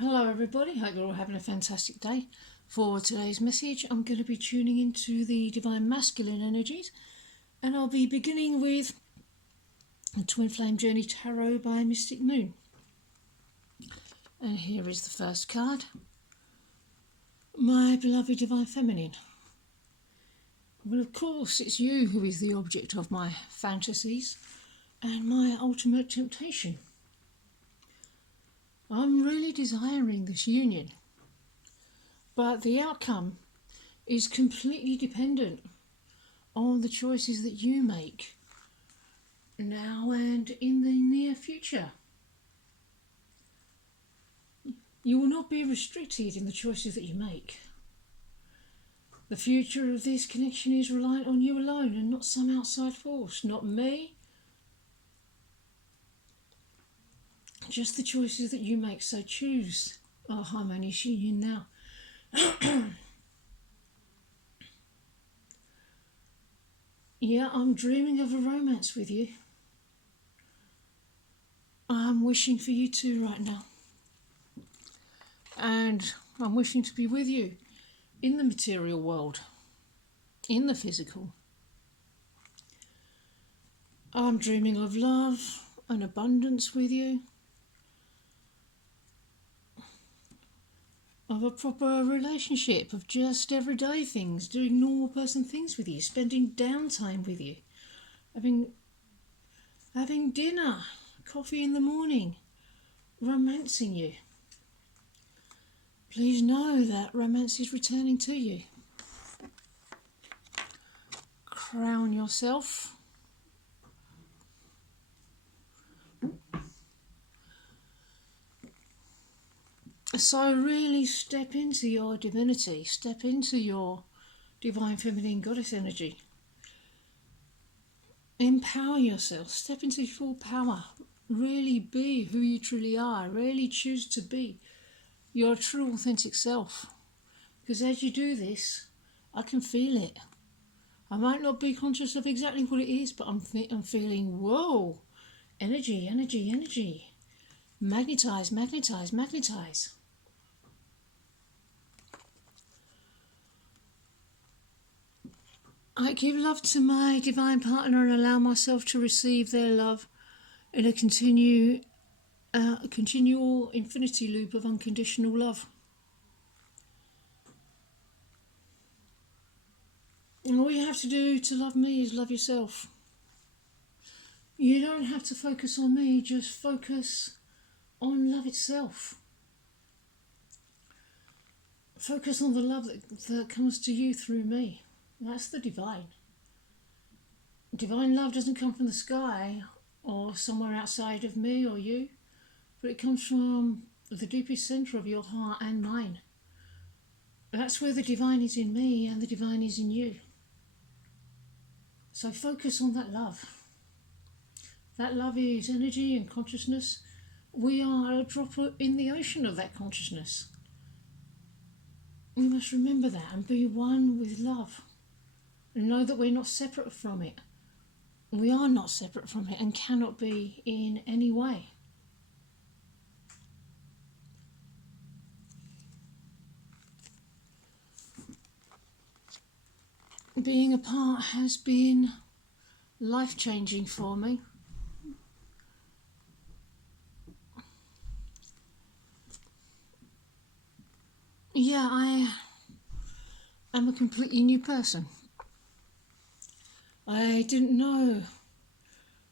Hello everybody, hope you're all having a fantastic day. For today's message, I'm going to be tuning into the Divine Masculine energies, and I'll be beginning with the Twin Flame Journey Tarot by Mystic Moon. And here is the first card. My beloved Divine Feminine. Well, of course, it's you who is the object of my fantasies and my ultimate temptation. I'm really desiring this union, but the outcome is completely dependent on the choices that you make now and in the near future. You will not be restricted in the choices that you make. The future of this connection is reliant on you alone and not some outside force, not me. Just the choices that you make, so choose our harmonious union now. Yeah, I'm dreaming of a romance with you. I'm wishing for you too right now. And I'm wishing to be with you in the material world, in the physical. I'm dreaming of love and abundance with you, of a proper relationship, of just everyday things, doing normal person things with you, spending downtime with you, having dinner, coffee in the morning, romancing you. Please know that romance is returning to you. Crown yourself. So really step into your divinity, step into your divine feminine goddess energy. Empower yourself, step into full power. Really be who you truly are, really choose to be your true authentic self. Because as you do this, I can feel it. I might not be conscious of exactly what it is, but I'm feeling, whoa, energy, energy, energy. Magnetise, magnetise, magnetise. I give love to my divine partner and allow myself to receive their love in a continual infinity loop of unconditional love. And all you have to do to love me is love yourself. You don't have to focus on me, just focus on love itself. Focus on the love that comes to you through me. That's the divine. Divine love doesn't come from the sky or somewhere outside of me or you, but it comes from the deepest centre of your heart and mine. That's where the divine is in me and the divine is in you. So focus on that love. That love is energy and consciousness. We are a drop in the ocean of that consciousness. We must remember that and be one with love. And know that we're not separate from it. We are not separate from it and cannot be in any way. Being apart has been life-changing for me. Yeah, I am a completely new person. I didn't know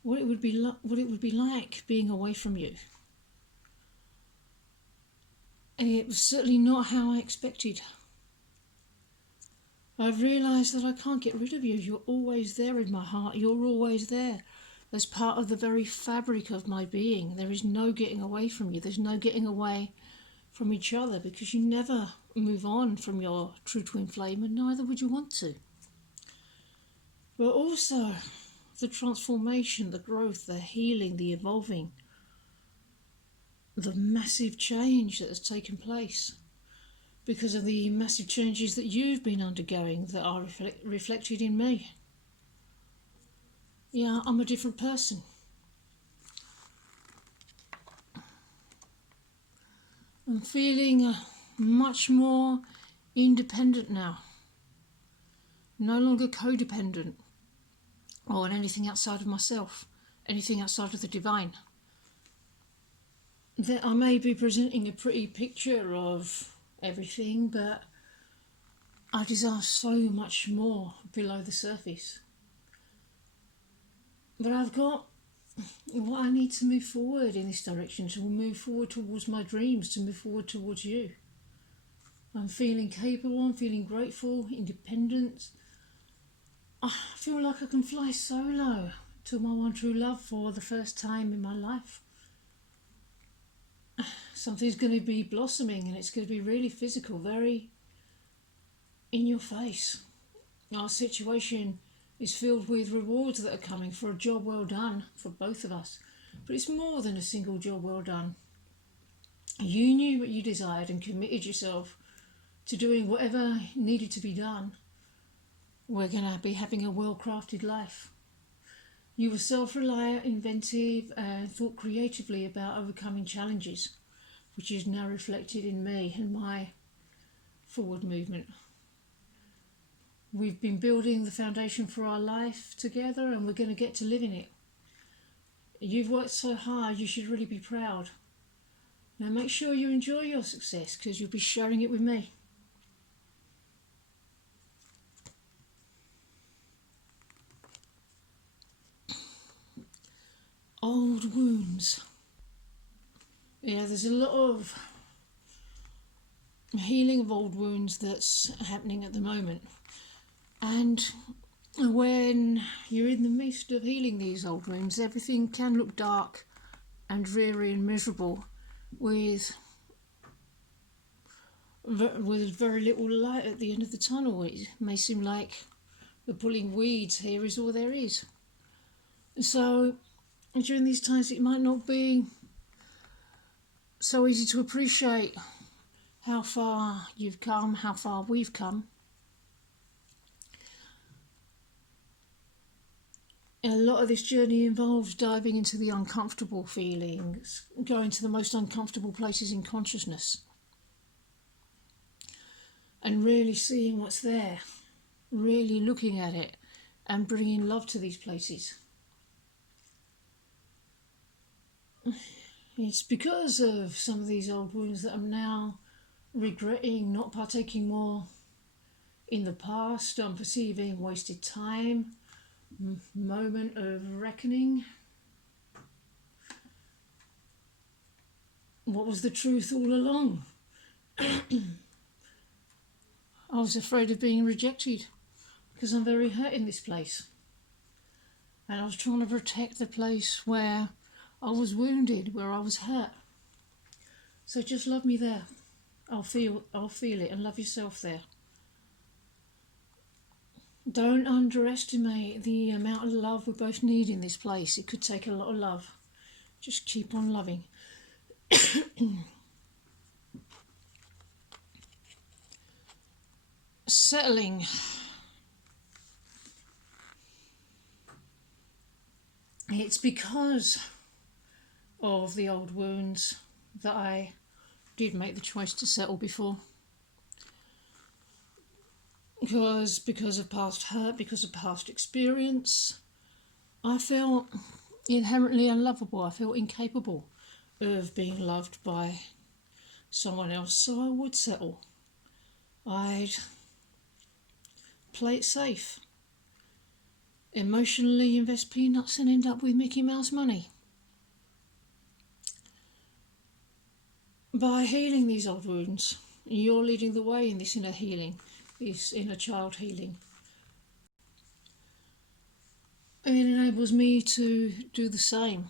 what it would be like being away from you. And it was certainly not how I expected. I've realised that I can't get rid of you. You're always there in my heart. You're always there. As part of the very fabric of my being. There is no getting away from you. There's no getting away from each other, because you never move on from your true twin flame, and neither would you want to. But also the transformation, the growth, the healing, the evolving, the massive change that has taken place because of the massive changes that you've been undergoing that are reflected in me. Yeah, I'm a different person. I'm feeling much more independent now. No longer codependent on anything outside of myself, anything outside of the divine. That I may be presenting a pretty picture of everything, but I desire so much more below the surface. But I've got what I need to move forward in this direction, to move forward towards my dreams, to move forward towards you. I'm feeling capable, I'm feeling grateful, independent. I feel like I can fly solo to my one true love for the first time in my life. Something's going to be blossoming, and it's going to be really physical, very in your face. Our situation is filled with rewards that are coming for a job well done for both of us. But it's more than a single job well done. You knew what you desired and committed yourself to doing whatever needed to be done. We're going to be having a well-crafted life. You were self-reliant, inventive, and thought creatively about overcoming challenges, which is now reflected in me and my forward movement. We've been building the foundation for our life together, and we're going to get to live in it. You've worked so hard, you should really be proud. Now make sure you enjoy your success, because you'll be sharing it with me. Old wounds. Yeah, there's a lot of healing of old wounds that's happening at the moment. And when you're in the midst of healing these old wounds, everything can look dark and dreary and miserable with very little light at the end of the tunnel. It may seem like the pulling weeds here is all there is. So during these times it might not be so easy to appreciate how far you've come, how far we've come. And a lot of this journey involves diving into the uncomfortable feelings, going to the most uncomfortable places in consciousness, and really seeing what's there, really looking at it and bringing love to these places. It's because of some of these old wounds that I'm now regretting not partaking more in the past. I'm perceiving wasted time, moment of reckoning. What was the truth all along? I was afraid of being rejected because I'm very hurt in this place. And I was trying to protect the place where I was wounded, where I was hurt. So just love me there. I'll feel it, and love yourself there. Don't underestimate the amount of love we both need in this place. It could take a lot of love. Just keep on loving. Settling. It's because of the old wounds that I did make the choice to settle before. Because of past hurt, because of past experience, I felt inherently unlovable. I felt incapable of being loved by someone else, so I would settle. I'd play it safe, emotionally invest peanuts and end up with Mickey Mouse money. By healing these old wounds, you're leading the way in this inner healing, this inner child healing. It enables me to do the same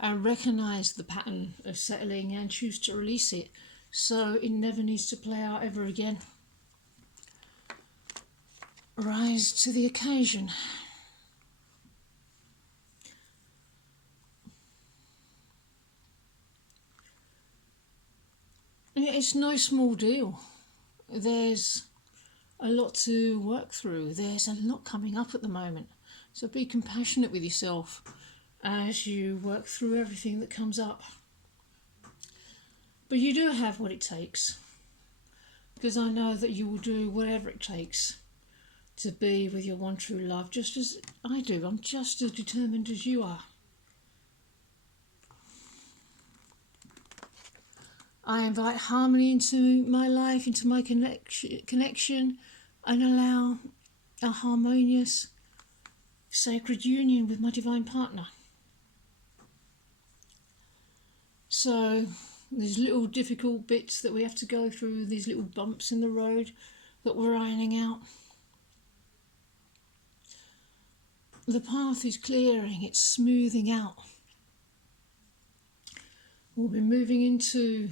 and recognise the pattern of settling and choose to release it, so it never needs to play out ever again. Rise to the occasion. It's no small deal. There's a lot to work through. There's a lot coming up at the moment. So be compassionate with yourself as you work through everything that comes up. But you do have what it takes, because I know that you will do whatever it takes to be with your one true love, just as I do. I'm just as determined as you are. I invite harmony into my life, into my connection, and allow a harmonious, sacred union with my divine partner. So these little difficult bits that we have to go through, these little bumps in the road that we're ironing out, the path is clearing, it's smoothing out. We'll be moving into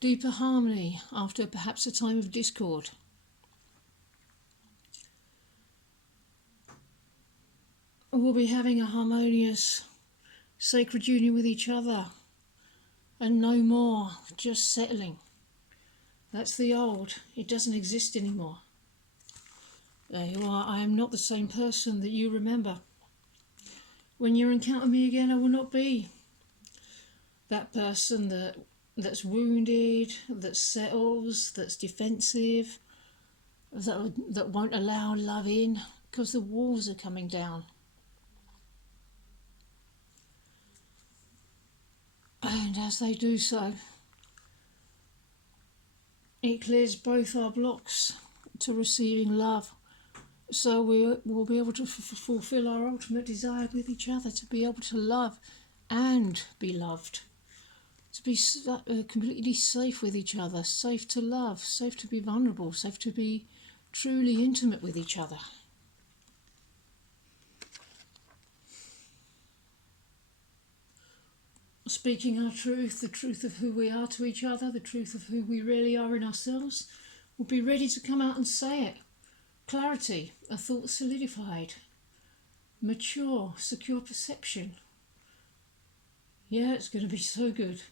deeper harmony after perhaps a time of discord. We'll be having a harmonious, sacred union with each other, and no more just settling. That's the old. It doesn't exist anymore. There you are. I am not the same person that you remember. When you encounter me again, I will not be that person that's wounded, that settles, that's defensive, that won't allow love in, because the walls are coming down. And as they do so, it clears both our blocks to receiving love. So we will be able to fulfill our ultimate desire with each other, to be able to love and be loved. To be completely safe with each other, safe to love, safe to be vulnerable, safe to be truly intimate with each other. Speaking our truth, the truth of who we are to each other, the truth of who we really are in ourselves, we'll be ready to come out and say it. Clarity, a thought solidified, mature, secure perception. Yeah, it's going to be so good.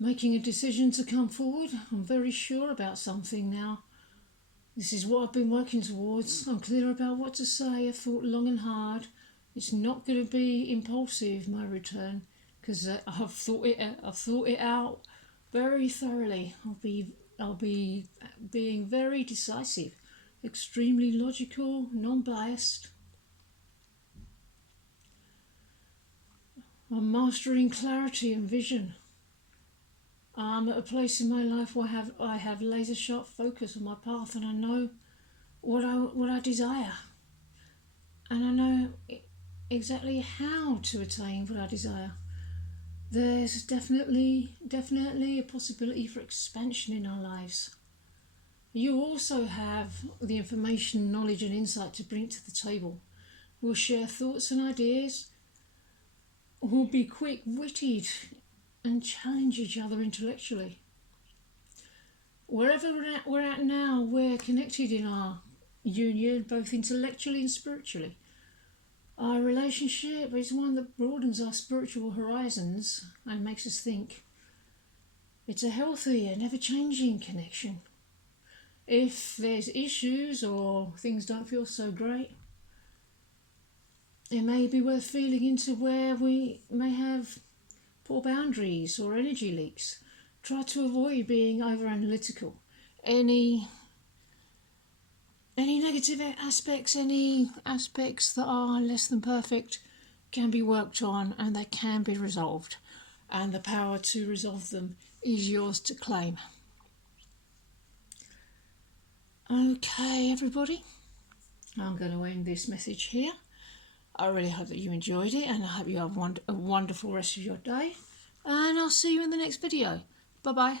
Making a decision to come forward. I'm very sure about something now. This is what I've been working towards. I'm clear about what to say. I've thought long and hard. It's not going to be impulsive, my return, because I've thought it out very thoroughly. I'll be being very decisive, extremely logical, non-biased. I'm mastering clarity and vision. I'm at a place in my life where I have laser sharp focus on my path, and I know what I desire, and I know exactly how to attain what I desire. There's definitely a possibility for expansion in our lives. You also have the information, knowledge and insight to bring to the table. We'll share thoughts and ideas. We'll be quick-witted and challenge each other intellectually. Wherever we're at now, we're connected in our union, both intellectually and spiritually. Our relationship is one that broadens our spiritual horizons and makes us think. It's a healthy and ever-changing connection. If there's issues or things don't feel so great, it may be worth feeling into where we may have poor boundaries or energy leaks. Try to avoid being over-analytical. Any negative aspects, any aspects that are less than perfect can be worked on, and they can be resolved. And the power to resolve them is yours to claim. Okay, everybody. I'm going to end this message here. I really hope that you enjoyed it, and I hope you have a wonderful rest of your day. And I'll see you in the next video. Bye-bye.